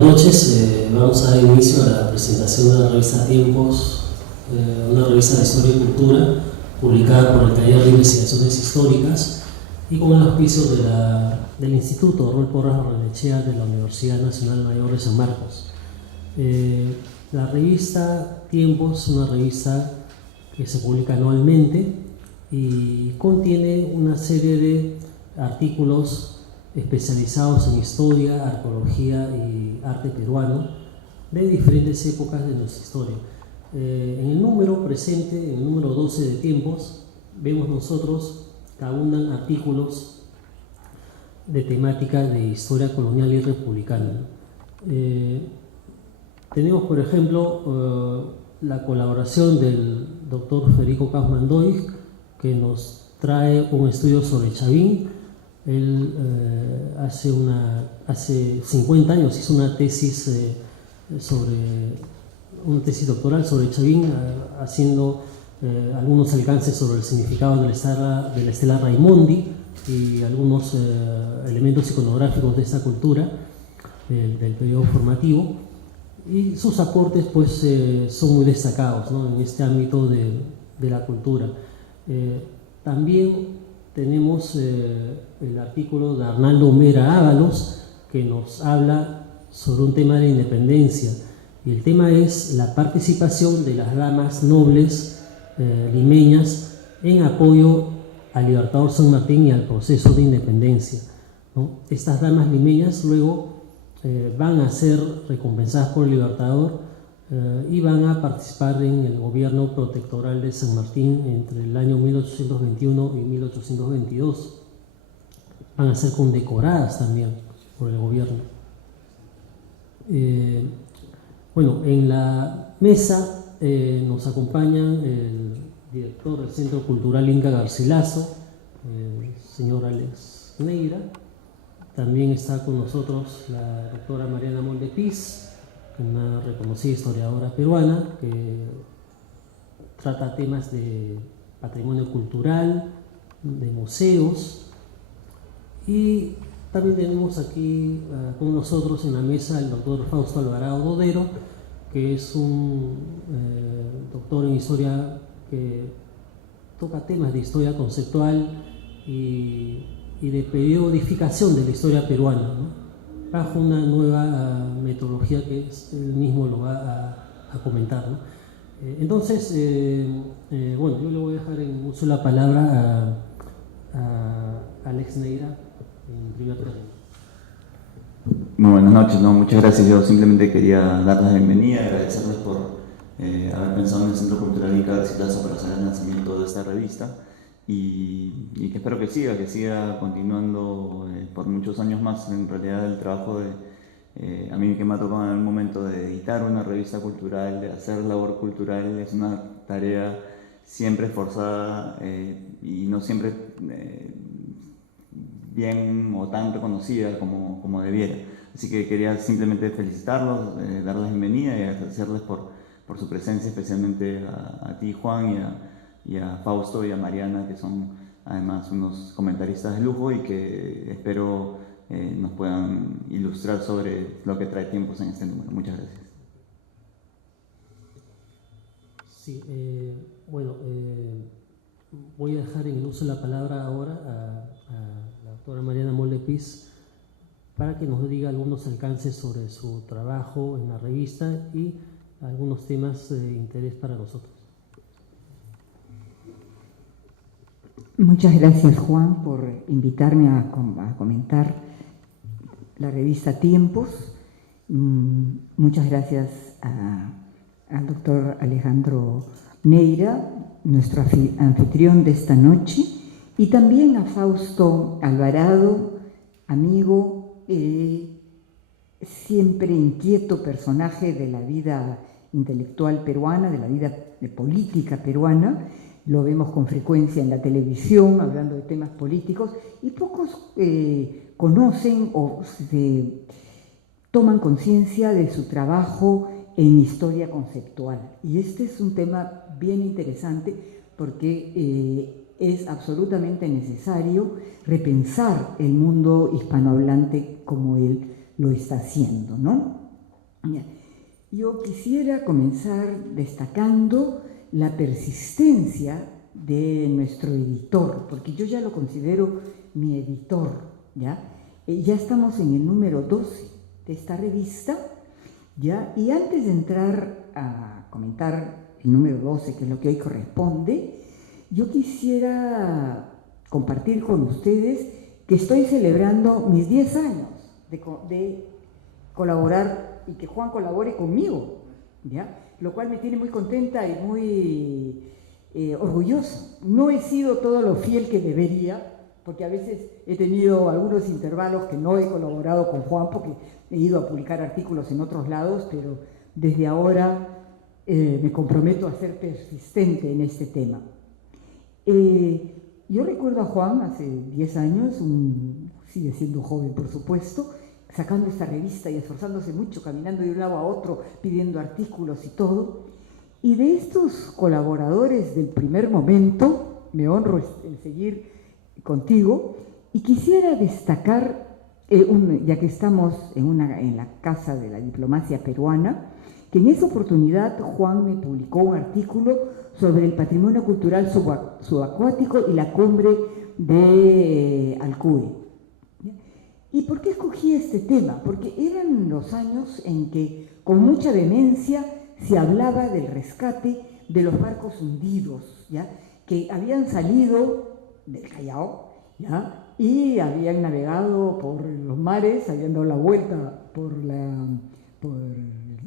Buenas noches, vamos a dar inicio a la presentación de la revista Tiempos, una revista de historia y cultura publicada por el Taller de Investigaciones Históricas y con el auspicio del Instituto Raúl Porras Barrenechea de la Universidad Nacional Mayor de San Marcos. La revista Tiempos es una revista que se publica anualmente y contiene una serie de artículos especializados en historia, arqueología y arte peruano de diferentes épocas de nuestra historia. En el número presente, en el número 12 de Tiempos, vemos nosotros que abundan artículos de temática de historia colonial y republicana. Tenemos, por ejemplo, la colaboración del doctor Federico Kaufmann Doig, que nos trae un estudio sobre Chavín. Él hace 50 años hizo una tesis doctoral sobre Chavín, haciendo algunos alcances sobre el significado de la estela Raimondi y algunos elementos iconográficos de esta cultura del periodo formativo, y sus aportes pues son muy destacados, ¿no?, en este ámbito de la cultura. También tenemos el artículo de Arnaldo Mera Ábalos, que nos habla sobre un tema de independencia, y el tema es la participación de las damas nobles limeñas en apoyo al Libertador San Martín y al proceso de independencia, ¿no? Estas damas limeñas luego van a ser recompensadas por el Libertador y van a participar en el gobierno protectoral de San Martín entre el año 1821 y 1822. Van a ser condecoradas también por el gobierno. Bueno, en la mesa nos acompañan el director del Centro Cultural Inca Garcilaso, el señor Alex Neira. También está con nosotros la doctora Mariana Moldepiz, una reconocida historiadora peruana que trata temas de patrimonio cultural, de museos. Y también tenemos aquí con nosotros en la mesa el doctor Fausto Alvarado Dodero, que es un doctor en historia que toca temas de historia conceptual y de periodificación de la historia peruana, ¿no?, bajo una nueva metodología que él mismo lo va a comentar, ¿no? Entonces, bueno, yo le voy a dejar en uso la palabra a Alex Neira en primer término. Muy buenas noches, ¿no? Muchas gracias. Yo simplemente quería darles la bienvenida y agradecerles por haber pensado en el Centro Cultural Inca Garcilaso para hacer el lanzamiento de esta revista, y que espero que siga continuando por muchos años más. En realidad el trabajo a mí que me ha tocado en algún momento de editar una revista cultural, de hacer labor cultural, es una tarea siempre esforzada y no siempre bien o tan reconocida como debiera. Así que quería simplemente felicitarlos, darles la bienvenida y agradecerles por su presencia, especialmente a ti, Juan, y a Fausto y a Mariana, que son además unos comentaristas de lujo y que espero nos puedan ilustrar sobre lo que trae Tiempos en este número. Muchas gracias. Sí, bueno, voy a dejar en el uso la palabra ahora a la doctora Mariana Moldepiz para que nos diga algunos alcances sobre su trabajo en la revista y algunos temas de interés para nosotros. Muchas gracias, Juan, por invitarme a comentar la revista Tiempos. Muchas gracias al doctor Alejandro Neira, nuestro anfitrión de esta noche, y también a Fausto Alvarado, amigo, siempre inquieto personaje de la vida intelectual peruana, de la vida política peruana. Lo vemos con frecuencia en la televisión hablando de temas políticos, y pocos conocen o toman conciencia de su trabajo en historia conceptual. Y este es un tema bien interesante porque es absolutamente necesario repensar el mundo hispanohablante como él lo está haciendo, ¿no? Yo quisiera comenzar destacando la persistencia de nuestro editor, porque yo ya lo considero mi editor, ¿ya? Ya estamos en el número 12 de esta revista, ¿ya? Y antes de entrar a comentar el número 12, que es lo que hoy corresponde, yo quisiera compartir con ustedes que estoy celebrando mis 10 años de colaborar y que Juan colabore conmigo, ¿ya? Lo cual me tiene muy contenta y muy orgullosa. No he sido todo lo fiel que debería, porque a veces he tenido algunos intervalos que no he colaborado con Juan porque he ido a publicar artículos en otros lados, pero desde ahora me comprometo a ser persistente en este tema. Yo recuerdo a Juan hace 10 años, sigue siendo joven por supuesto, sacando esta revista y esforzándose mucho, caminando de un lado a otro, pidiendo artículos y todo. Y de estos colaboradores del primer momento, me honro en seguir contigo, y quisiera destacar, ya que estamos en la Casa de la Diplomacia Peruana, que en esa oportunidad Juan me publicó un artículo sobre el patrimonio cultural subacuático y la cumbre de Alcúe. ¿Y por qué escogí este tema? Porque eran los años en que con mucha vehemencia se hablaba del rescate de los barcos hundidos, ¿ya? Que habían salido del Callao, ¿ya? Y habían navegado por los mares, habían dado la vuelta por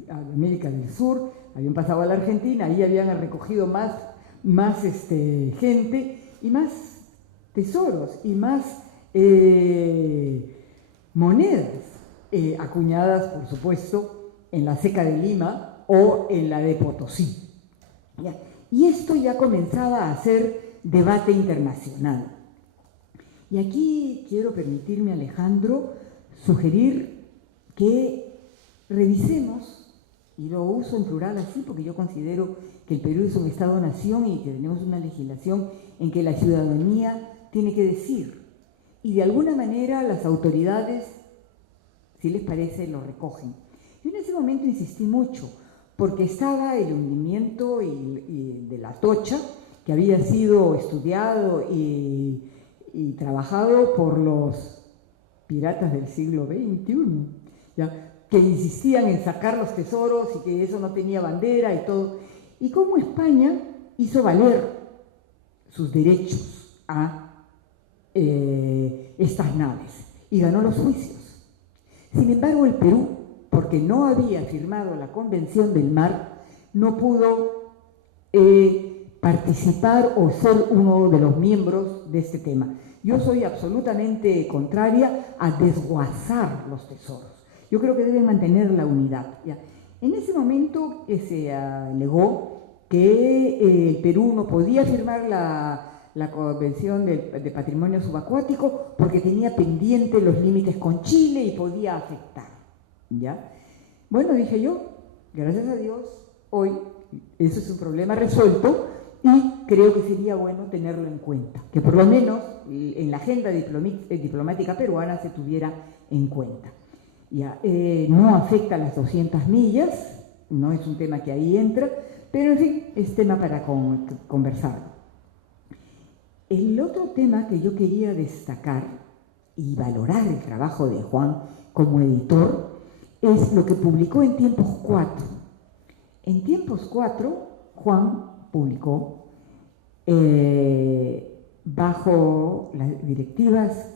América del Sur, habían pasado a la Argentina, ahí habían recogido más gente y más tesoros y más monedas acuñadas, por supuesto, en la Seca de Lima o en la de Potosí. ¿Ya? Y esto ya comenzaba a ser debate internacional. Y aquí quiero permitirme, Alejandro, sugerir que revisemos, y lo uso en plural así porque yo considero que el Perú es un Estado-nación y que tenemos una legislación en que la ciudadanía tiene que decir, y de alguna manera las autoridades, si les parece, lo recogen. Yo en ese momento insistí mucho, porque estaba el hundimiento de la Atocha, que había sido estudiado y trabajado por los piratas del siglo XXI, ¿ya? Que insistían en sacar los tesoros y que eso no tenía bandera y todo. Y cómo España hizo valer sus derechos a estas naves y ganó los juicios. Sin embargo, el Perú, porque no había firmado la Convención del Mar, no pudo participar o ser uno de los miembros de este tema. Yo soy absolutamente contraria a desguazar los tesoros. Yo creo que deben mantener la unidad, ¿ya? En ese momento se alegó que el Perú no podía firmar la Convención de Patrimonio Subacuático porque tenía pendiente los límites con Chile y podía afectar, ¿ya? Bueno, dije yo, gracias a Dios, hoy eso es un problema resuelto y creo que sería bueno tenerlo en cuenta, que por lo menos en la agenda diplomática peruana se tuviera en cuenta. Ya, no afecta a las 200 millas, no es un tema que ahí entra, pero en fin, es tema para conversar. El otro tema que yo quería destacar y valorar el trabajo de Juan como editor es lo que publicó en Tiempos 4. En Tiempos 4, Juan publicó bajo las directivas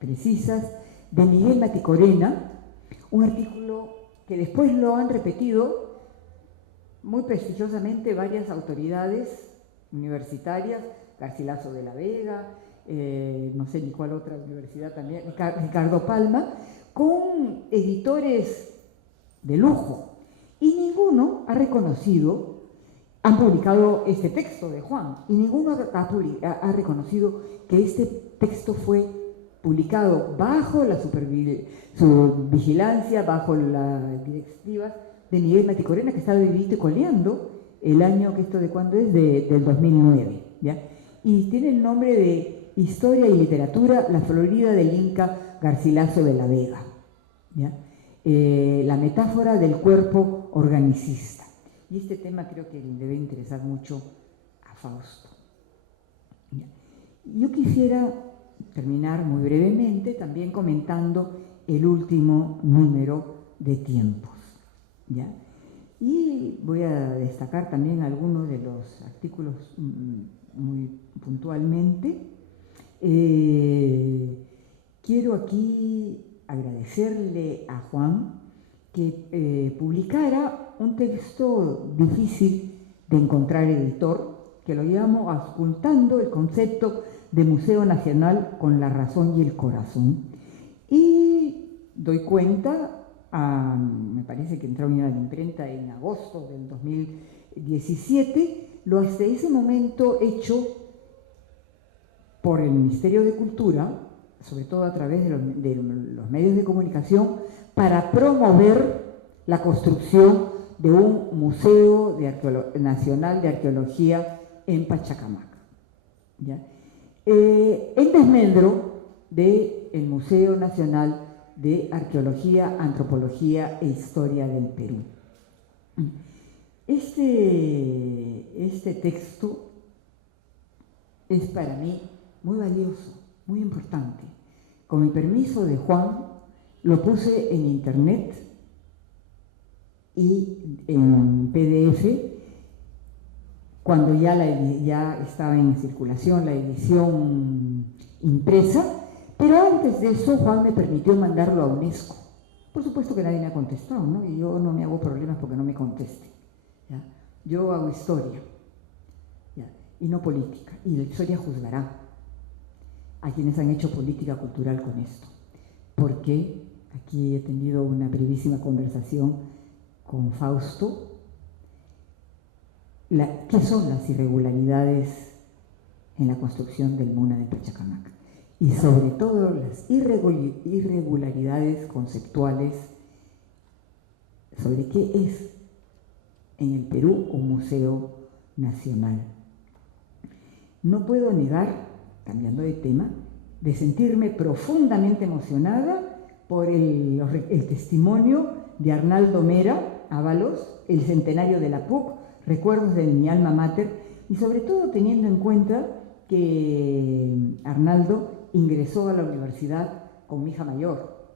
precisas de Miguel Maticorena, un artículo que después lo han repetido muy prestigiosamente varias autoridades universitarias, Garcilaso de la Vega, no sé ni cuál otra universidad también, Ricardo Palma, con editores de lujo, y ninguno ha reconocido, han publicado este texto de Juan, y ninguno ha reconocido que este texto fue publicado bajo su vigilancia, bajo las directivas de Miguel Maticorena, que estaba vivito y coleando el año, que esto de cuándo es, del 2009, ¿ya? Y tiene el nombre de Historia y Literatura, la Florida del Inca Garcilaso de la Vega, ¿ya? la metáfora del cuerpo organicista. Y este tema creo que le debe interesar mucho a Fausto. Yo quisiera terminar muy brevemente también comentando el último número de Tiempos, ¿ya? Y voy a destacar también algunos de los artículos muy puntualmente. Quiero aquí agradecerle a Juan que publicara un texto difícil de encontrar editor, que lo llamo Auscultando el concepto de Museo Nacional con la razón y el corazón. Y doy cuenta, me parece que entró en la imprenta en agosto del 2017, lo hasta ese momento hecho por el Ministerio de Cultura, sobre todo a través de los medios de comunicación, para promover la construcción de un Museo Nacional de Arqueología en Pachacamac, ¿ya? En desmedro del Museo Nacional de Arqueología, Antropología e Historia del Perú. Este texto es para mí muy valioso, muy importante. Con el permiso de Juan, lo puse en internet y en PDF cuando ya estaba en circulación la edición impresa, pero antes de eso Juan me permitió mandarlo a UNESCO. Por supuesto que nadie me ha contestado, ¿no? Y yo no me hago problemas porque no me conteste, ¿ya? Yo hago historia, ¿ya? Y no política, y la historia juzgará a quienes han hecho política cultural con esto, porque aquí he tenido una brevísima conversación con Fausto. ¿Qué son las irregularidades en la construcción del MUNA de Pachacamac? Y sobre todo las irregularidades conceptuales sobre qué es en el Perú un museo nacional. No puedo negar, cambiando de tema, de sentirme profundamente emocionada por el testimonio de Arnaldo Mera Ábalos, el centenario de la PUC, recuerdos de mi alma mater, y sobre todo teniendo en cuenta que Arnaldo ingresó a la universidad con mi hija mayor,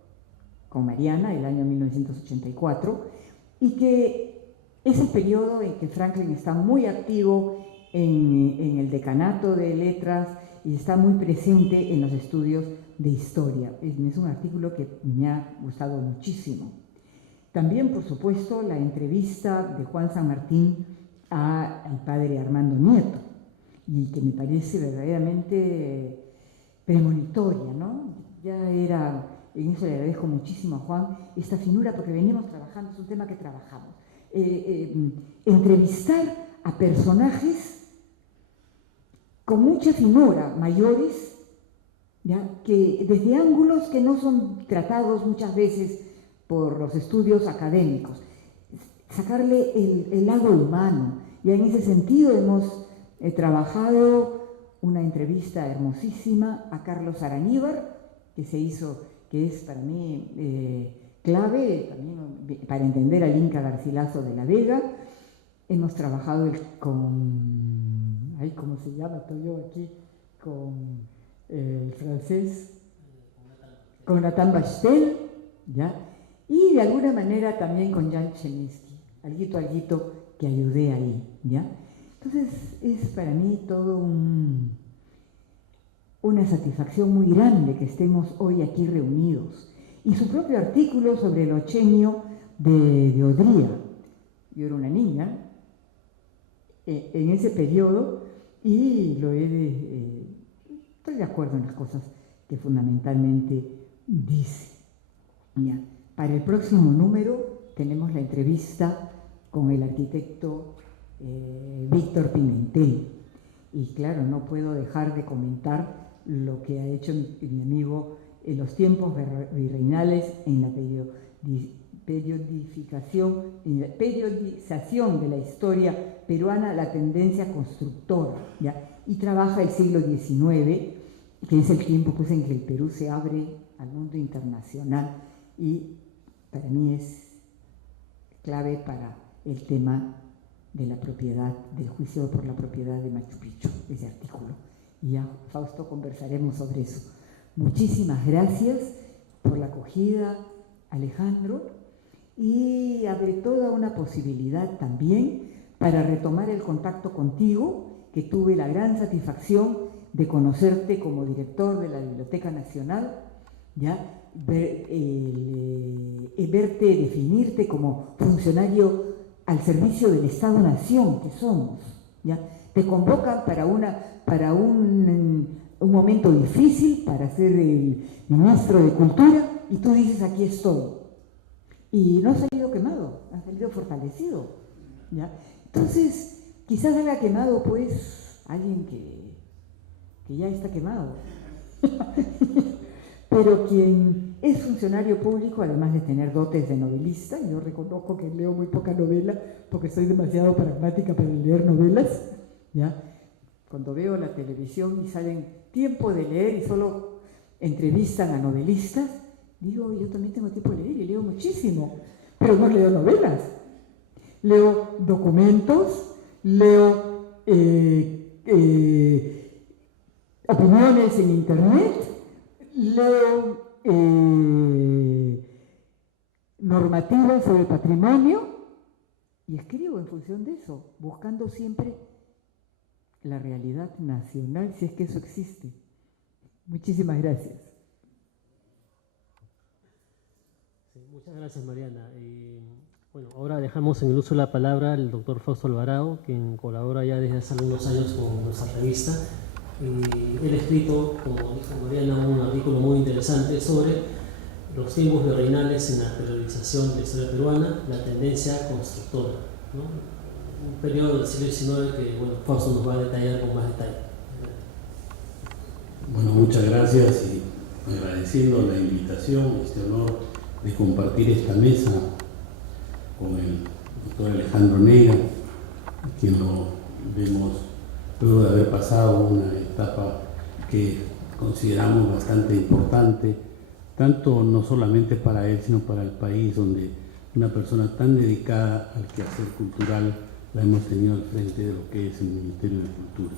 con Mariana, el año 1984, y que es el periodo en que Franklin está muy activo en el decanato de letras y está muy presente en los estudios de historia. Es un artículo que me ha gustado muchísimo. También, por supuesto, la entrevista de Juan San Martín al padre Armando Nieto, y que me parece verdaderamente premonitoria, ¿no? Ya era, en eso le agradezco muchísimo a Juan esta finura, porque venimos trabajando, es un tema que trabajamos. Entrevistar a personajes con mucha finura, mayores, ¿ya? Que desde ángulos que no son tratados muchas veces por los estudios académicos, sacarle el lado humano. Y en ese sentido hemos trabajado una entrevista hermosísima a Carlos Araníbar, que es para mí clave también para entender al Inca Garcilaso de la Vega. Hemos trabajado ¿cómo se llama? Estoy yo aquí con el francés, con Nathan Bachtel, ¿ya? Y de alguna manera también con Jan Cheminsky, alguito que ayudé ahí, ¿ya? Entonces es para mí todo una satisfacción muy grande que estemos hoy aquí reunidos. Y su propio artículo sobre el ochenio de Odría. Yo era una niña en ese periodo y estoy de acuerdo en las cosas que fundamentalmente dice, ¿ya? Para el próximo número tenemos la entrevista con el arquitecto Víctor Pimentel. Y claro, no puedo dejar de comentar lo que ha hecho mi amigo en los tiempos virreinales en la periodización de la historia peruana, la tendencia constructora, ¿ya? Y trabaja el siglo XIX, que es el tiempo pues, en que el Perú se abre al mundo internacional y para mí es clave para el tema de la propiedad, del juicio por la propiedad de Machu Picchu, ese artículo. Y ya, Fausto, conversaremos sobre eso. Muchísimas gracias por la acogida, Alejandro, y abre toda una posibilidad también para retomar el contacto contigo, que tuve la gran satisfacción de conocerte como director de la Biblioteca Nacional, ¿ya? Verte, definirte como funcionario al servicio del Estado-Nación que somos, ¿ya? Te convocan para un momento difícil, para ser el ministro de Cultura, y tú dices, aquí estoy. Y no has salido quemado, has salido fortalecido, ¿ya? Entonces, quizás haya quemado, pues, alguien que ya está quemado. Pero quien es funcionario público, además de tener dotes de novelista, yo reconozco que leo muy poca novela porque soy demasiado pragmática para leer novelas, ¿ya? Cuando veo la televisión y salen tiempo de leer y solo entrevistan a novelistas, digo, yo también tengo tiempo de leer y leo muchísimo, pero no leo novelas. Leo documentos, leo opiniones en internet, leo normativas sobre patrimonio y escribo en función de eso, buscando siempre la realidad nacional, si es que eso existe. Muchísimas gracias. Sí, muchas gracias, Mariana. Bueno, ahora dejamos en el uso de la palabra al doctor Fausto Alvarado, quien colabora ya desde hace algunos años con nuestra revista. Él ha escrito, como dijo Mariana, un artículo muy interesante sobre los tiempos virreinales en la periodización de la historia peruana, la tendencia constructora, ¿no? Un periodo del siglo XIX que, bueno, Fausto nos va a detallar con más detalle. Bueno, muchas gracias y agradeciendo la invitación, este honor de compartir esta mesa con el doctor Alejandro Neira, quien lo vemos luego de haber pasado una etapa que consideramos bastante importante, tanto no solamente para él, sino para el país, donde una persona tan dedicada al quehacer cultural la hemos tenido al frente de lo que es el Ministerio de Cultura.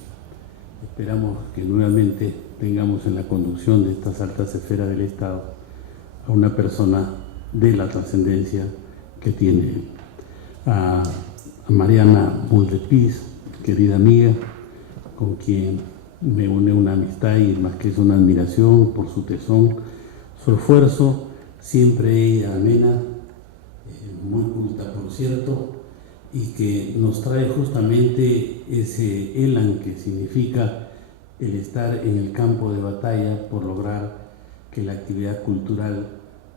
Esperamos que nuevamente tengamos en la conducción de estas altas esferas del Estado a una persona de la trascendencia que tiene él. A Mariana Muldepiz, querida amiga, con quien me une una amistad y más que es una admiración por su tesón, su esfuerzo, siempre ella amena, muy culta por cierto, y que nos trae justamente ese elan que significa el estar en el campo de batalla por lograr que la actividad cultural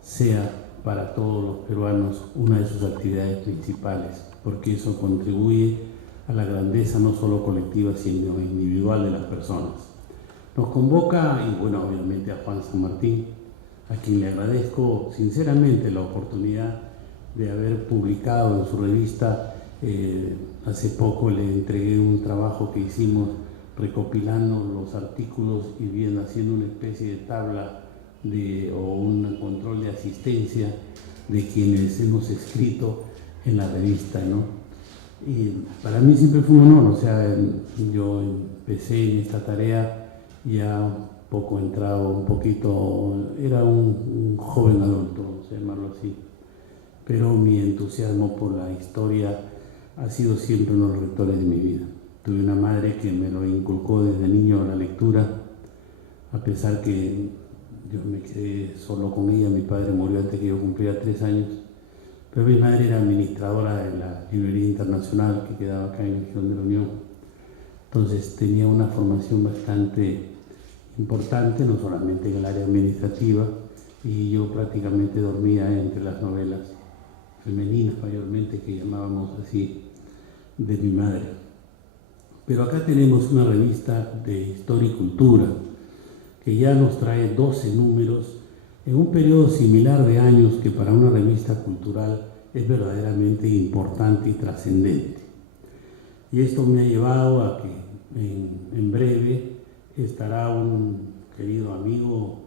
sea para todos los peruanos una de sus actividades principales, porque eso contribuye a la grandeza no solo colectiva, sino individual de las personas. Nos convoca, y bueno, obviamente a Juan San Martín, a quien le agradezco sinceramente la oportunidad de haber publicado en su revista. Hace poco le entregué un trabajo que hicimos recopilando los artículos y bien haciendo una especie de tabla o un control de asistencia de quienes hemos escrito en la revista, ¿no? Y para mí siempre fue un honor, o sea, yo empecé en esta tarea ya poco entrado, un poquito, era un joven adulto, vamos a llamarlo así, pero mi entusiasmo por la historia ha sido siempre uno de los rectores de mi vida. Tuve una madre que me lo inculcó desde niño la lectura, a pesar que yo me quedé solo con ella, mi padre murió antes que yo cumpliera 3 años, pero mi madre era administradora de la librería internacional que quedaba acá en el Girón de la Unión. Entonces tenía una formación bastante importante, no solamente en el área administrativa, y yo prácticamente dormía entre las novelas femeninas mayormente, que llamábamos así, de mi madre. Pero acá tenemos una revista de historia y cultura que ya nos trae 12 números en un periodo similar de años que para una revista cultural es verdaderamente importante y trascendente. Y esto me ha llevado a que en breve estará un querido amigo,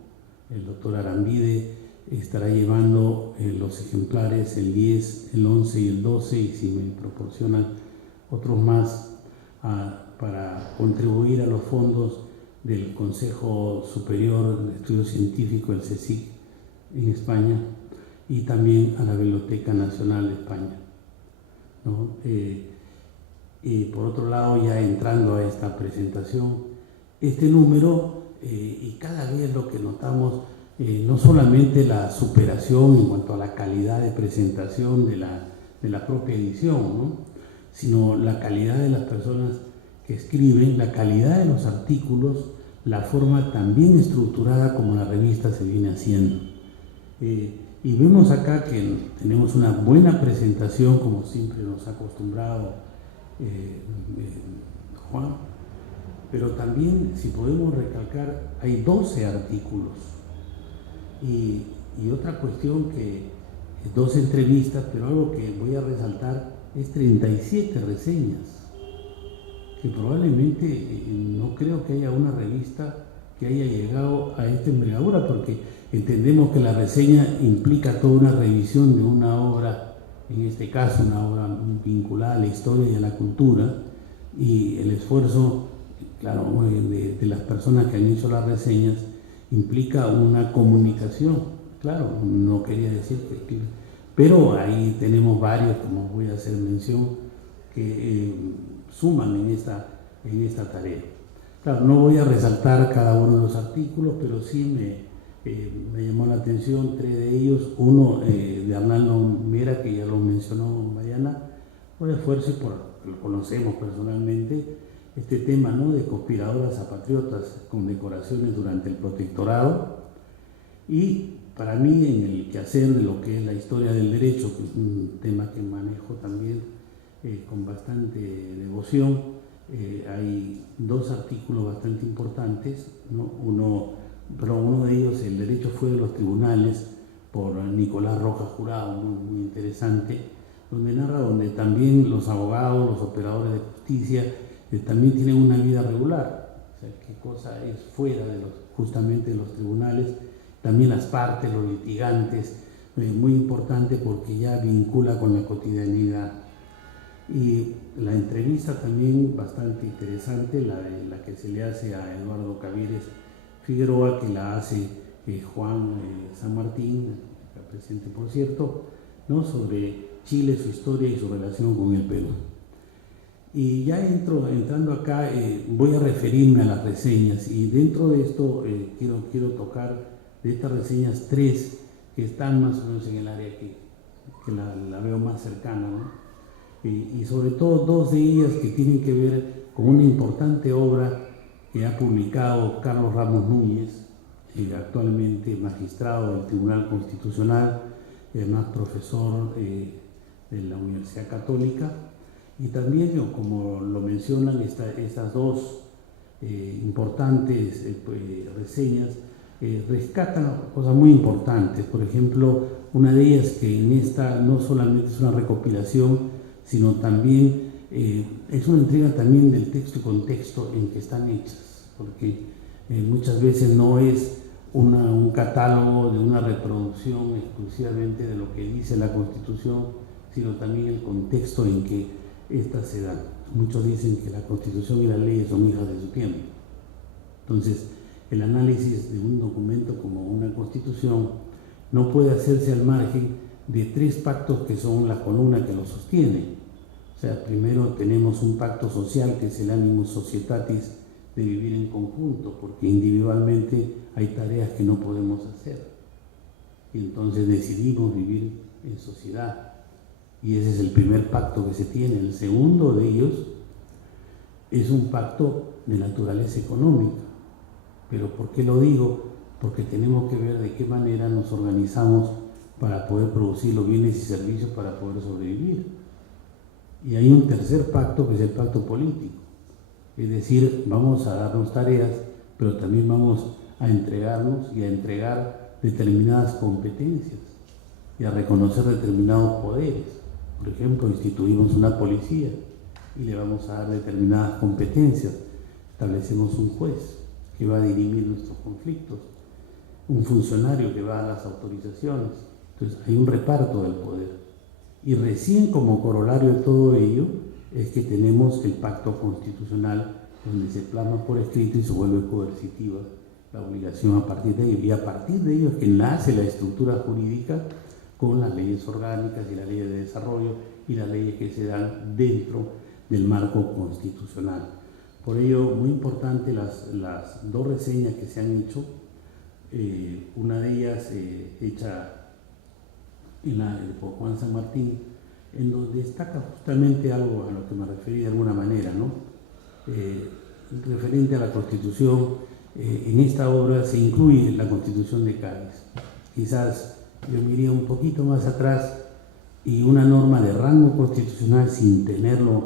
el doctor Arambide, estará llevando los ejemplares el 10, el 11 y el 12, y si me proporcionan otros más para contribuir a los fondos del Consejo Superior de Estudios Científicos, el CSIC, en España, y también a la Biblioteca Nacional de España, ¿no? Y por otro lado, ya entrando a esta presentación, este número, y cada vez lo que notamos, no solamente la superación en cuanto a la calidad de presentación de la propia edición, ¿no?, sino la calidad de las personas que escriben, la calidad de los artículos, la forma tan bien estructurada como la revista se viene haciendo. Y vemos acá que tenemos una buena presentación, como siempre nos ha acostumbrado Juan, pero también, si podemos recalcar, hay 12 artículos y otra cuestión que 12 entrevistas, pero algo que voy a resaltar es 37 reseñas, que probablemente no creo que haya una revista que haya llegado a esta envergadura, porque entendemos que la reseña implica toda una revisión de una obra, en este caso una obra vinculada a la historia y a la cultura, y el esfuerzo, claro, de las personas que han hecho las reseñas implica una comunicación. Claro, no quería decir que pero ahí tenemos varios, como voy a hacer mención, que suman en esta tarea. Claro, no voy a resaltar cada uno de los artículos, pero sí me llamó la atención 3 de ellos. Uno de Arnaldo Mera, que ya lo mencionó Mariana, un esfuerzo, lo conocemos personalmente, este tema, ¿no?, de conspiradoras a patriotas con decoraciones durante el protectorado, y para mí en el quehacer de lo que es la historia del derecho, que es un tema que manejo también con bastante devoción, hay 2 artículos bastante importantes, ¿no? Uno de ellos, El derecho fuera de los tribunales, por Nicolás Rojas Jurado, muy interesante, donde también los abogados, los operadores de justicia, también tienen una vida regular, o sea, qué cosa es fuera justamente de los tribunales, también las partes, los litigantes, muy importante porque ya vincula con la cotidianidad. Y la entrevista también bastante interesante, la que se le hace a Eduardo Cavieres Figueroa, que la hace Juan San Martín, acá presente por cierto, ¿no?, sobre Chile, su historia y su relación con el Perú. Y ya entrando acá, voy a referirme a las reseñas, y dentro de esto quiero tocar de estas reseñas 3 que están más o menos en el área que la veo más cercana, ¿no? Y sobre todo 2 de ellas que tienen que ver con una importante obra que ha publicado Carlos Ramos Núñez, actualmente magistrado del Tribunal Constitucional, además profesor de la Universidad Católica, y también, como lo mencionan estas 2 importantes reseñas, rescatan cosas muy importantes. Por ejemplo, una de ellas, que en esta no solamente es una recopilación, sino también es una entrega también del texto y contexto en que están hechas, porque muchas veces no es un catálogo de una reproducción exclusivamente de lo que dice la Constitución, sino también el contexto en que éstas se dan. Muchos dicen que la Constitución y las leyes son hijas de su tiempo. Entonces, el análisis de un documento como una Constitución no puede hacerse al margen de 3 pactos que son la columna que lo sostiene. O sea, primero tenemos un pacto social, que es el animus societatis, de vivir en conjunto, porque individualmente hay tareas que no podemos hacer, y entonces decidimos vivir en sociedad, y ese es el primer pacto que se tiene. El segundo de ellos es un pacto de naturaleza económica. Pero ¿por qué lo digo? Porque tenemos que ver de qué manera nos organizamos para poder producir los bienes y servicios para poder sobrevivir. Y hay un tercer pacto, que es el pacto político. Es decir, vamos a darnos tareas, pero también vamos a entregarnos y a entregar determinadas competencias y a reconocer determinados poderes. Por ejemplo, instituimos una policía y le vamos a dar determinadas competencias. Establecemos un juez que va a dirimir nuestros conflictos. un funcionario que va a las autorizaciones. Entonces hay un reparto del poder. Y recién como corolario de todo ello es que tenemos el pacto constitucional, donde se plasma por escrito y se vuelve coercitiva la obligación a partir de ello. Y a partir de ello es que nace la estructura jurídica con las leyes orgánicas y las leyes de desarrollo y las leyes que se dan dentro del marco constitucional. Por ello, muy importante las dos reseñas que se han hecho, una de ellas hecha por Juan San Martín, en donde destaca justamente algo a lo que me referí de alguna manera, ¿no? Referente a la Constitución. En esta obra se incluye la Constitución de Cádiz. Quizás yo me iría un poquito más atrás y una norma de rango constitucional sin tenerlo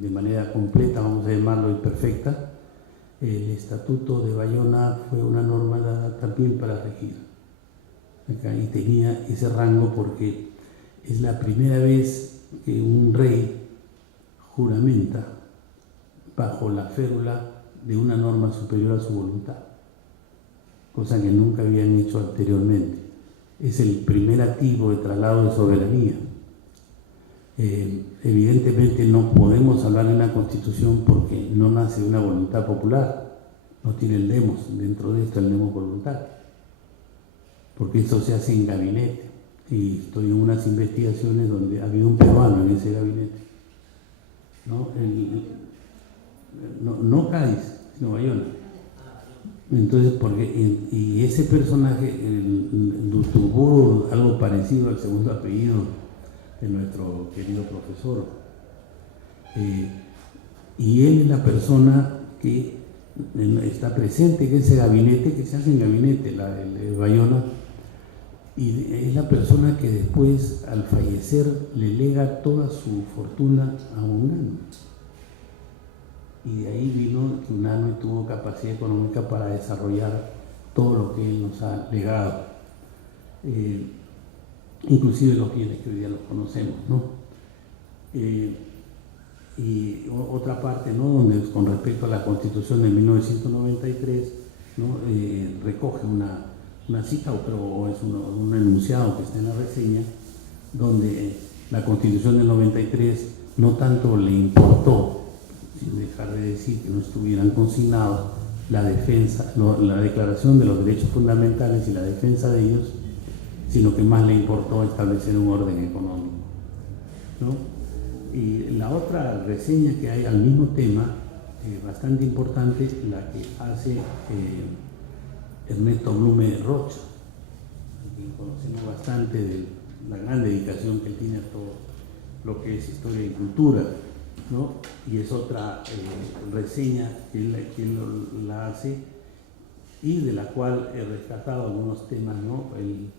de manera completa, vamos a llamarlo imperfecta. El Estatuto de Bayona fue una norma dada también para regir acá, y tenía ese rango porque es la primera vez que un rey juramenta bajo la férula de una norma superior a su voluntad, cosa que nunca habían hecho anteriormente. Es el primer activo de traslado de soberanía. Evidentemente no podemos hablar de una constitución porque no nace de una voluntad popular, no tiene el demos, dentro de esto el demos voluntario, porque eso se hace en gabinete, y estoy en unas investigaciones donde había un peruano en ese gabinete, no Cádiz, sino Bayona. Entonces, y ese personaje tuvo algo parecido al segundo apellido de nuestro querido profesor. Y él es la persona que está presente en ese gabinete, que se hace en gabinete, el Bayona, y es la persona que después, al fallecer, le lega toda su fortuna a Unano. Y de ahí vino que Unano tuvo capacidad económica para desarrollar todo lo que él nos ha legado, inclusive los bienes que hoy día los conocemos, ¿no? Y otra parte, ¿no?, donde con respecto a la Constitución de 1993, ¿no?, recoge una cita, o es un enunciado que está en la reseña, donde la Constitución del 93 no tanto le importó, sin dejar de decir que no estuvieran consignados la defensa, la declaración de los derechos fundamentales y la defensa de ellos, sino que más le importó establecer un orden económico, ¿no? Y la otra reseña que hay al mismo tema, bastante importante, la que hace Ernesto Blume Rocha, a quien conocemos bastante de la gran dedicación que él tiene a todo lo que es historia y cultura, ¿no? Y es otra reseña que él la hace, y de la cual he rescatado algunos temas, ¿no? Él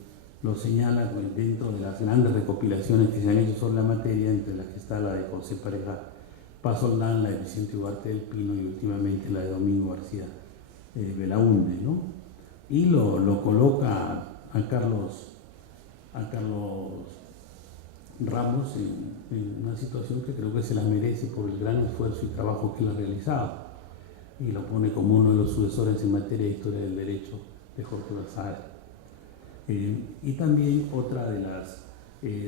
lo señala dentro de las grandes recopilaciones que se han hecho sobre la materia, entre las que está la de José Pareja Pazoldán, la de Vicente Ugarte del Pino y últimamente la de Domingo García Belaúnde, ¿no? Y lo coloca a Carlos Ramos en una situación que creo que se la merece por el gran esfuerzo y trabajo que él ha realizado, y lo pone como uno de los sucesores en materia de historia del derecho de Jorge Basadre. Y también otra de las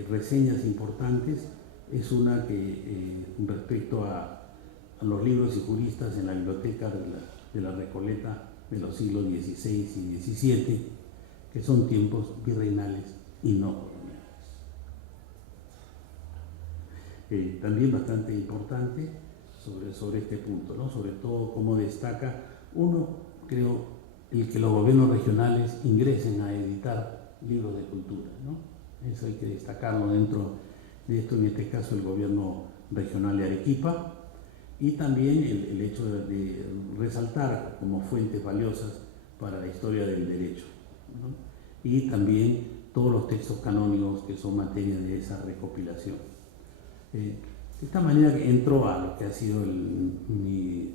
reseñas importantes es una que respecto a los libros y juristas en la biblioteca de la Recoleta de los siglos XVI y XVII, que son tiempos virreinales y no coloniales. También bastante importante sobre este punto, ¿no? Sobre todo cómo destaca, creo, el que los gobiernos regionales ingresen a editar libros de cultura, ¿no? Eso hay que destacarlo dentro de esto, en este caso el gobierno regional de Arequipa, y también el hecho de resaltar como fuentes valiosas para la historia del derecho, ¿no? Y también todos los textos canónicos que son materia de esa recopilación. De esta manera que entro a lo que ha sido mi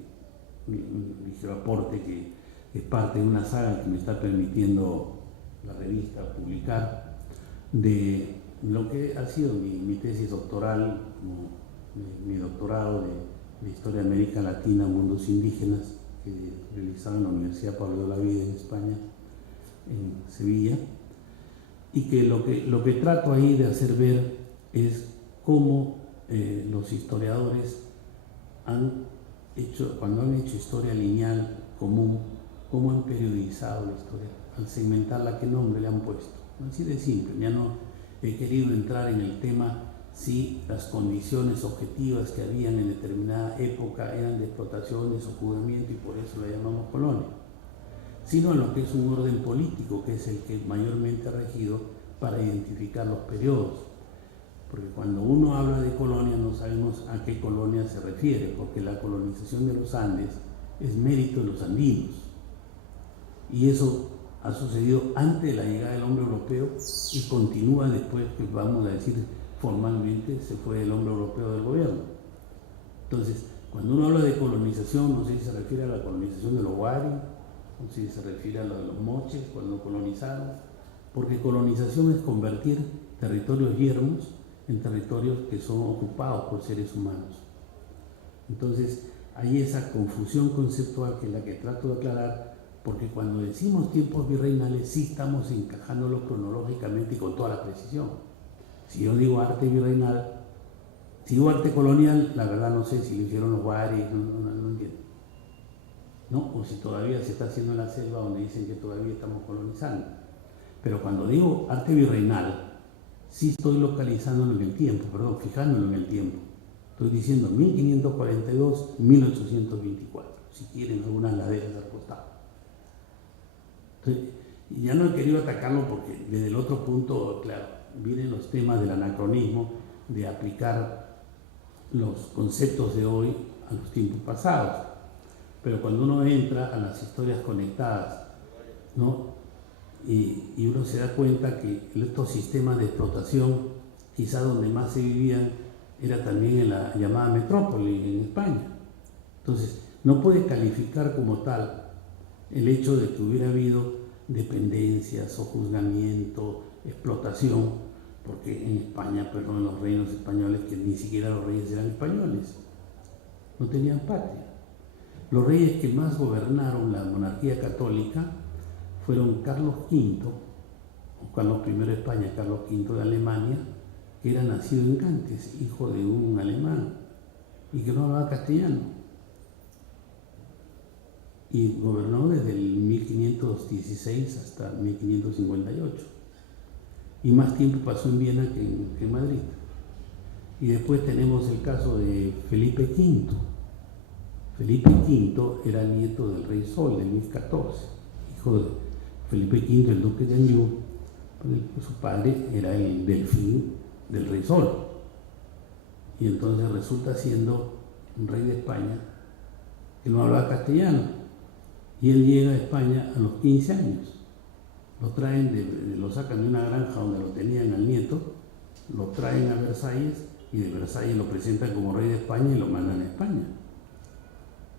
ligero aporte, que es parte de una saga que me está permitiendo la revista publicar, de lo que ha sido mi tesis doctoral, mi doctorado de Historia de América Latina, Mundos Indígenas, que realizaba en la Universidad Pablo de Olavide en España, en Sevilla, y que lo que trato ahí de hacer ver es cómo los historiadores cuando han hecho historia lineal común, cómo han periodizado la historia, al segmentarla, qué nombre le han puesto. Así de simple, ya no he querido entrar en el tema si las condiciones objetivas que habían en determinada época eran de explotación, de sojuzgamiento y por eso la llamamos colonia, sino en lo que es un orden político, que es el que mayormente ha regido para identificar los periodos. Porque cuando uno habla de colonia no sabemos a qué colonia se refiere, porque la colonización de los Andes es mérito de los andinos. Y eso ha sucedido antes de la llegada del hombre europeo y continúa después, que vamos a decir formalmente, se fue el hombre europeo del gobierno. Entonces, cuando uno habla de colonización, no sé si se refiere a la colonización de los Wari, no sé si se refiere a lo de los moches, cuando colonizaron, porque colonización es convertir territorios yermos en territorios que son ocupados por seres humanos. Entonces, hay esa confusión conceptual que es la que trato de aclarar, porque cuando decimos tiempos virreinales sí estamos encajándolo cronológicamente y con toda la precisión. Si yo digo arte virreinal, si digo arte colonial, la verdad no sé si lo hicieron los Guaris, no entiendo. ¿No? O si todavía se está haciendo en la selva donde dicen que todavía estamos colonizando. Pero cuando digo arte virreinal, sí estoy localizándolo en el tiempo, fijándolo en el tiempo. Estoy diciendo 1542, 1824, si quieren algunas laderas al costado. Entonces, ya no he querido atacarlo porque desde el otro punto, claro, vienen los temas del anacronismo, de aplicar los conceptos de hoy a los tiempos pasados. Pero cuando uno entra a las historias conectadas, ¿no? Y uno se da cuenta que estos sistemas de explotación, quizá donde más se vivían, era también en la llamada metrópoli, en España. Entonces, no puede calificar como tal el hecho de que hubiera habido dependencias, sojuzgamiento, explotación, porque en España, en los reinos españoles, que ni siquiera los reyes eran españoles, no tenían patria. Los reyes que más gobernaron la monarquía católica fueron Carlos V, o Carlos I de España, Carlos V de Alemania, que era nacido en Cantes, hijo de un alemán, y que no hablaba castellano. Y gobernó desde el 1516 hasta 1558. Y más tiempo pasó en Viena que en Madrid. Y después tenemos el caso de Felipe V. Felipe V era nieto del rey Sol, de Luis XIV, hijo de Felipe V, el duque de Anjou. Su padre era el delfín del rey Sol. Y entonces resulta siendo un rey de España que no hablaba castellano. Y él llega a España a los 15 años. Lo sacan de una granja donde lo tenían al nieto, lo traen a Versalles y de Versalles lo presentan como rey de España y lo mandan a España.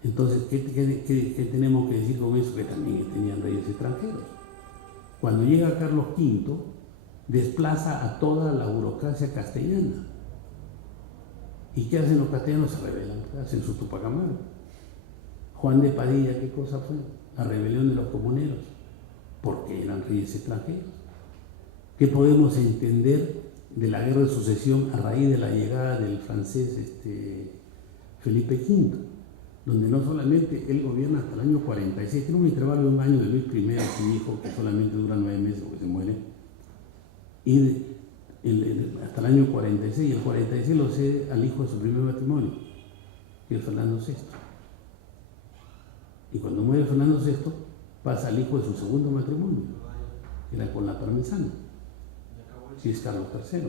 Entonces, ¿qué tenemos que decir con eso? Que también tenían reyes extranjeros. Cuando llega Carlos V, desplaza a toda la burocracia castellana. ¿Y qué hacen los castellanos? Se rebelan, hacen su Tupac Amaru. Juan de Padilla, ¿qué cosa fue? La rebelión de los comuneros, porque eran reyes extranjeros. ¿Qué podemos entender de la guerra de sucesión a raíz de la llegada del francés Felipe V? Donde no solamente él gobierna hasta el año 46, tiene un intervalo de un año de Luis I, su hijo, que solamente dura 9 meses porque se muere, y hasta el año 46, y el 46 lo cede al hijo de su primer matrimonio, que es Fernando VI. Y cuando muere Fernando VI, pasa al hijo de su segundo matrimonio, que era con la parmesana, que es Carlos III.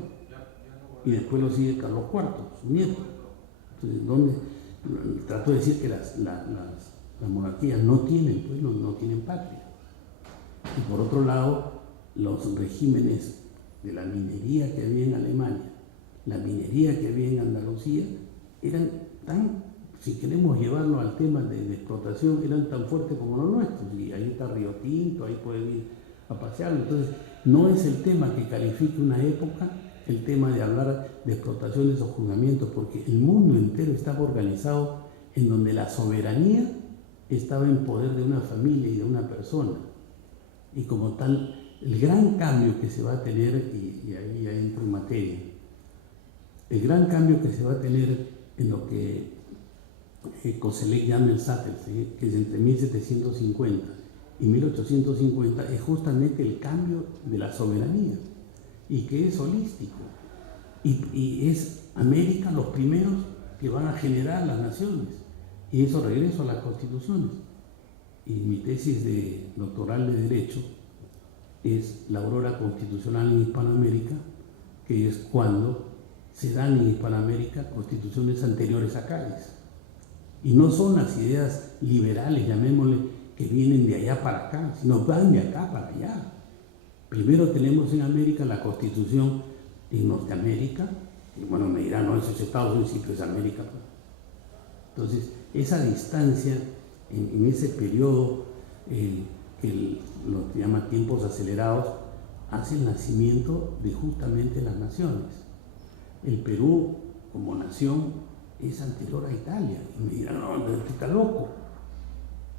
Y después lo sigue Carlos IV, su nieto. Entonces, trato de decir que las monarquías no tienen, pues, no tienen patria. Y por otro lado, los regímenes de la minería que había en Alemania, la minería que había en Andalucía, eran tan, si queremos llevarlo al tema de explotación, eran tan fuertes como los nuestros. Y ahí está Río Tinto, ahí pueden ir a pasear. Entonces, no es el tema que califique una época, el tema de hablar de explotación, de sojuzgamiento, porque el mundo entero estaba organizado en donde la soberanía estaba en poder de una familia y de una persona. Y como tal, el gran cambio que se va a tener, y ahí ya entro en materia, el gran cambio que se va a tener en lo que Koselleck llama el Sattelfest, que es entre 1750 y 1850, es justamente el cambio de la soberanía, y que es holístico. Y es América los primeros que van a generar las naciones. Y eso regreso a las constituciones. Y mi tesis doctoral de Derecho es la aurora constitucional en Hispanoamérica, que es cuando se dan en Hispanoamérica constituciones anteriores a Cádiz. Y no son las ideas liberales, llamémosle, que vienen de allá para acá, sino van de acá para allá. Primero tenemos en América la constitución en Norteamérica, y bueno, me dirán, no, eso es Estados Unidos, sí, pues América. Entonces, esa distancia en ese periodo que lo que llama tiempos acelerados, hace el nacimiento de justamente las naciones. El Perú, como nación, es anterior a Italia. Y me dirán, no, está loco.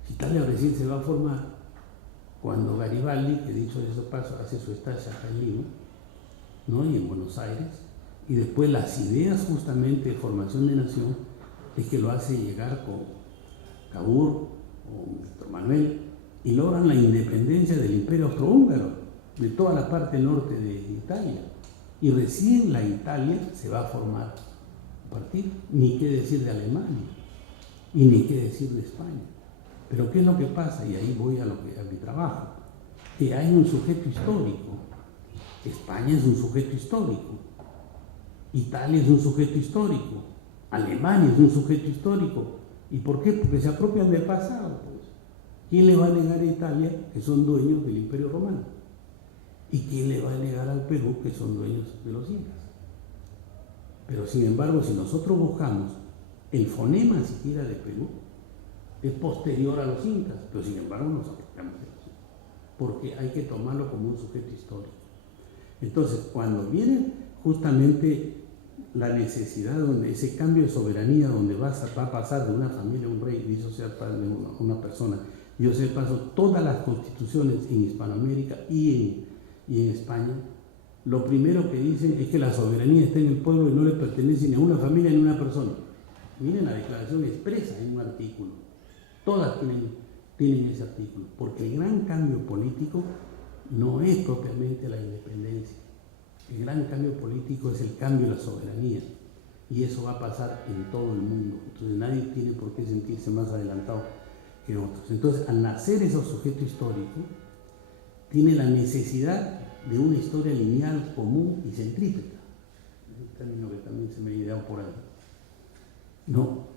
Italia recién se va a formar cuando Garibaldi, que dicho de esos pasos, hace su estancia acá en Lima, ¿no? Y en Buenos Aires, y después las ideas justamente de formación de nación es que lo hace llegar con Cavour o Víctor Manuel, y logran la independencia del Imperio Austrohúngaro, de toda la parte norte de Italia, y recién la Italia se va a formar a partir, ni qué decir de Alemania, y ni qué decir de España. Pero ¿qué es lo que pasa? Y ahí voy a mi trabajo, que hay un sujeto histórico. España es un sujeto histórico, Italia es un sujeto histórico, Alemania es un sujeto histórico. ¿Y por qué? Porque se apropian del pasado. Pues. ¿Quién le va a negar a Italia que son dueños del Imperio Romano? ¿Y quién le va a negar al Perú que son dueños de los incas? Pero sin embargo, si nosotros buscamos el fonema siquiera de Perú, es posterior a los incas, pero sin embargo nos apropiamos de los incas, porque hay que tomarlo como un sujeto histórico. Entonces, cuando viene justamente la necesidad, donde ese cambio de soberanía, donde va a pasar de una familia a un rey, dicho sea de una persona, yo sé paso todas las constituciones en Hispanoamérica y en España, lo primero que dicen es que la soberanía está en el pueblo y no le pertenece ni a una familia ni a una persona. Miren la declaración expresa en un artículo. Todas tienen ese artículo, porque el gran cambio político no es propiamente la independencia. El gran cambio político es el cambio de la soberanía, y eso va a pasar en todo el mundo. Entonces nadie tiene por qué sentirse más adelantado que otros. Entonces, al nacer ese sujeto histórico, tiene la necesidad de una historia lineal, común y centrípeta. Un término que también se me ha ideado por ahí. No,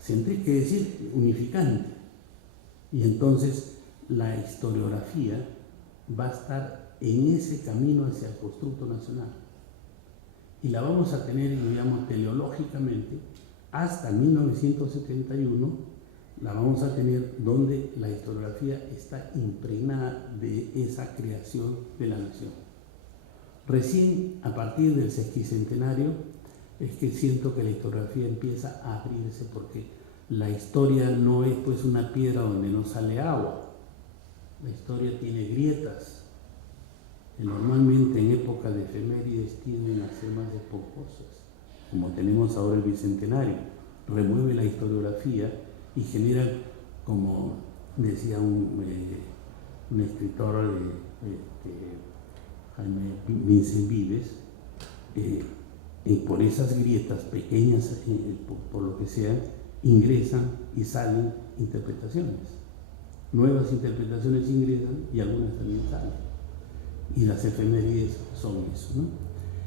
centrípeta quiere decir unificante. Y entonces la historiografía va a estar en ese camino hacia el constructo nacional. Y la vamos a tener, digamos, teleológicamente hasta 1971, la vamos a tener donde la historiografía está impregnada de esa creación de la nación. Recién a partir del sesquicentenario es que siento que la historiografía empieza a abrirse, porque la historia no es pues una piedra donde no sale agua. La historia tiene grietas, que normalmente en época de efemérides tienden a ser más esponjosas, como tenemos ahora el bicentenario. Remueve la historiografía y genera, como decía un escritor, Jaime Vincent Vives, por esas grietas pequeñas, por lo que sea, ingresan y salen interpretaciones. Nuevas interpretaciones ingresan y algunas también salen. Y las efemérides son eso, ¿no?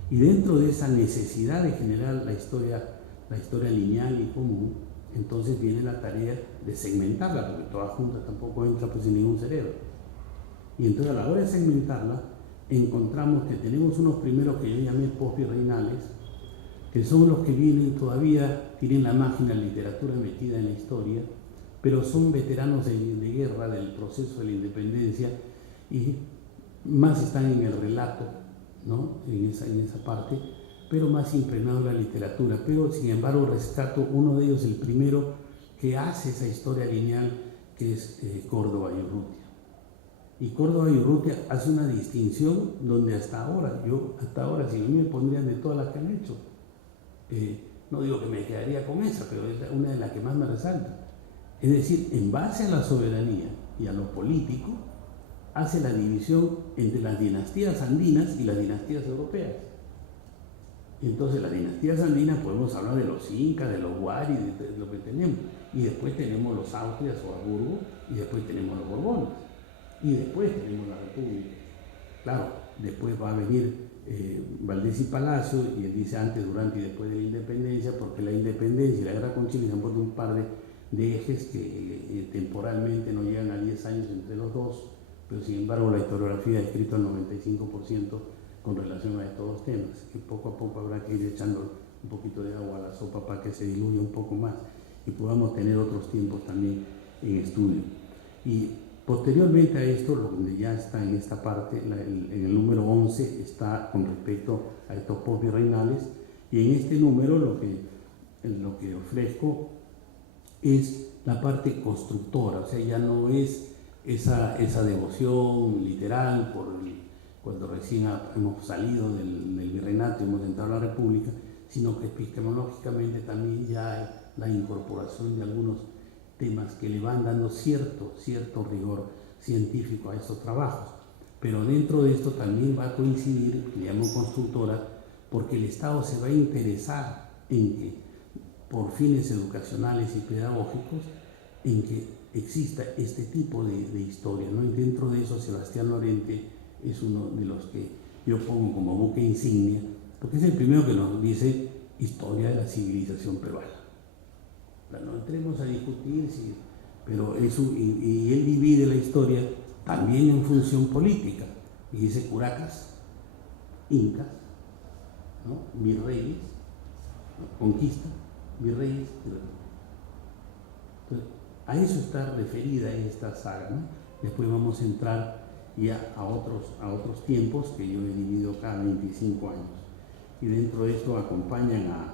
Y dentro de esa necesidad de generar la historia lineal y común, entonces viene la tarea de segmentarla, porque toda junta tampoco entra pues en ningún cerebro. Y entonces a la hora de segmentarla, encontramos que tenemos unos primeros que yo llamé posvirreinales, que son los que vienen todavía, tienen la máquina de literatura metida en la historia, pero son veteranos de guerra del proceso de la independencia y más están en el relato, ¿no? en esa parte, pero más impregnado en la literatura. Pero sin embargo rescato uno de ellos, el primero que hace esa historia lineal, que es Córdoba y Urrutia. Y Córdoba y Urrutia hace una distinción donde hasta ahora, si a mí me pondrían de todas las que han hecho, no digo que me quedaría con esa, pero es una de las que más me resalta. Es decir, en base a la soberanía y a lo político, hace la división entre las dinastías andinas y las dinastías europeas. Entonces, las dinastías andinas podemos hablar de los incas, de los huari, de lo que tenemos. Y después tenemos los Austrias o Habsburgo, y después tenemos los Borbones. Y después tenemos la República. Claro, después va a venir Valdés y Palacio, y él dice antes, durante y después de la independencia, porque la independencia y la guerra con Chile se han puesto un par de ejes que temporalmente no llegan a 10 años entre los dos, pero sin embargo la historiografía ha escrito el 95% con relación a estos dos temas, que poco a poco habrá que ir echando un poquito de agua a la sopa para que se diluya un poco más y podamos tener otros tiempos también en estudio. Y posteriormente a esto, donde ya está en esta parte, en el número 11 está con respecto a estos posvirreinales, y en este número lo que ofrezco es la parte constructora, o sea, ya no es esa devoción literal cuando recién hemos salido del virreinato y hemos entrado a la República, sino que epistemológicamente también ya hay la incorporación de algunos temas que le van dando cierto rigor científico a estos trabajos. Pero dentro de esto también va a coincidir, le llamo constructora, porque el Estado se va a interesar en que, por fines educacionales y pedagógicos, en que exista este tipo de historia, ¿no? Y dentro de eso Sebastián Lorente es uno de los que yo pongo como buque insignia, porque es el primero que nos dice historia de la civilización peruana. No entremos a discutir, pero eso, y él divide la historia también en función política, y dice curacas, incas, ¿no? Virreyes, ¿no? Conquista, virreyes. Entonces, a eso está referida esta saga, ¿no? Después vamos a entrar ya a otros tiempos que yo he dividido cada 25 años. Y dentro de esto acompañan a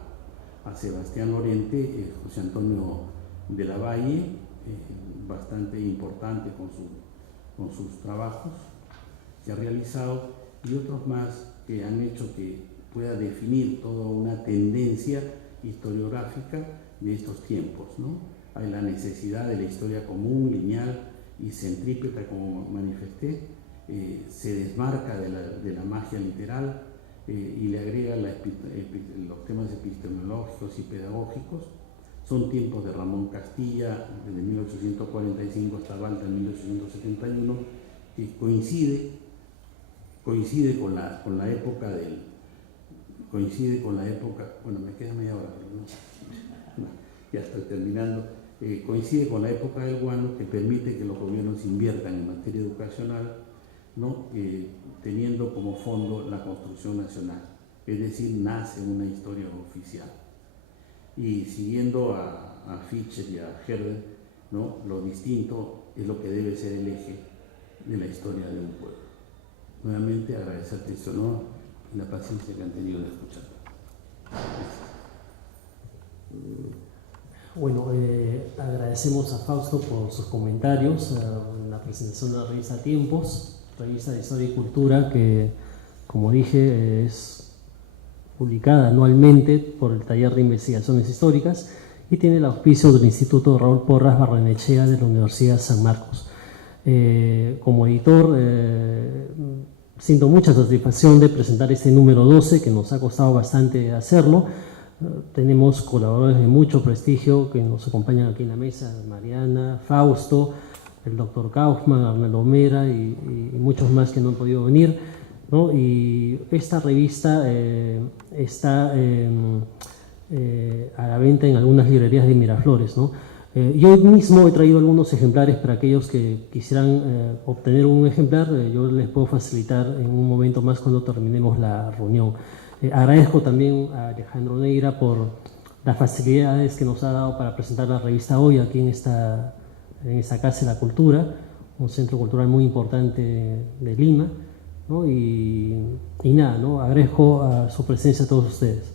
Sebastián Lorente, José Antonio de la Valle, bastante importante con sus trabajos que ha realizado, y otros más que han hecho que pueda definir toda una tendencia historiográfica de estos tiempos, ¿no? Hay la necesidad de la historia común, lineal y centrípeta, como manifesté, se desmarca de la magia literal, y le agrega los temas epistemológicos y pedagógicos. Son tiempos de Ramón Castilla, desde 1845 hasta Balta en 1871, que coincide con la época bueno, me queda media hora, pero no, ya estoy terminando. Coincide con la época del guano, que permite que los gobiernos inviertan en materia educacional, ¿no? Teniendo como fondo la construcción nacional, es decir, nace una historia oficial. Y siguiendo a Fischer y a Herder, ¿no? Lo distinto es lo que debe ser el eje de la historia de un pueblo. Nuevamente agradecerte este honor y la paciencia que han tenido de escuchar. Bueno, agradecemos a Fausto por sus comentarios en la presentación de la revista Tiempos, revista de Historia y Cultura, que, como dije, es publicada anualmente por el Taller de Investigaciones Históricas y tiene el auspicio del Instituto Raúl Porras Barrenechea de la Universidad San Marcos. Como editor, siento mucha satisfacción de presentar este número 12, que nos ha costado bastante hacerlo. Tenemos colaboradores de mucho prestigio que nos acompañan aquí en la mesa: Mariana, Fausto, el doctor Kaufman, Arnaldo Mera y muchos más que no han podido venir, ¿no? Y esta revista está a la venta en algunas librerías de Miraflores, ¿no? Yo mismo he traído algunos ejemplares para aquellos que quisieran obtener un ejemplar. Yo les puedo facilitar en un momento más cuando terminemos la reunión. Agradezco también a Alejandro Neira por las facilidades que nos ha dado para presentar la revista hoy aquí en esta Casa de la Cultura, un centro cultural muy importante de Lima, ¿no? Y nada, ¿no? Agradezco a su presencia a todos ustedes.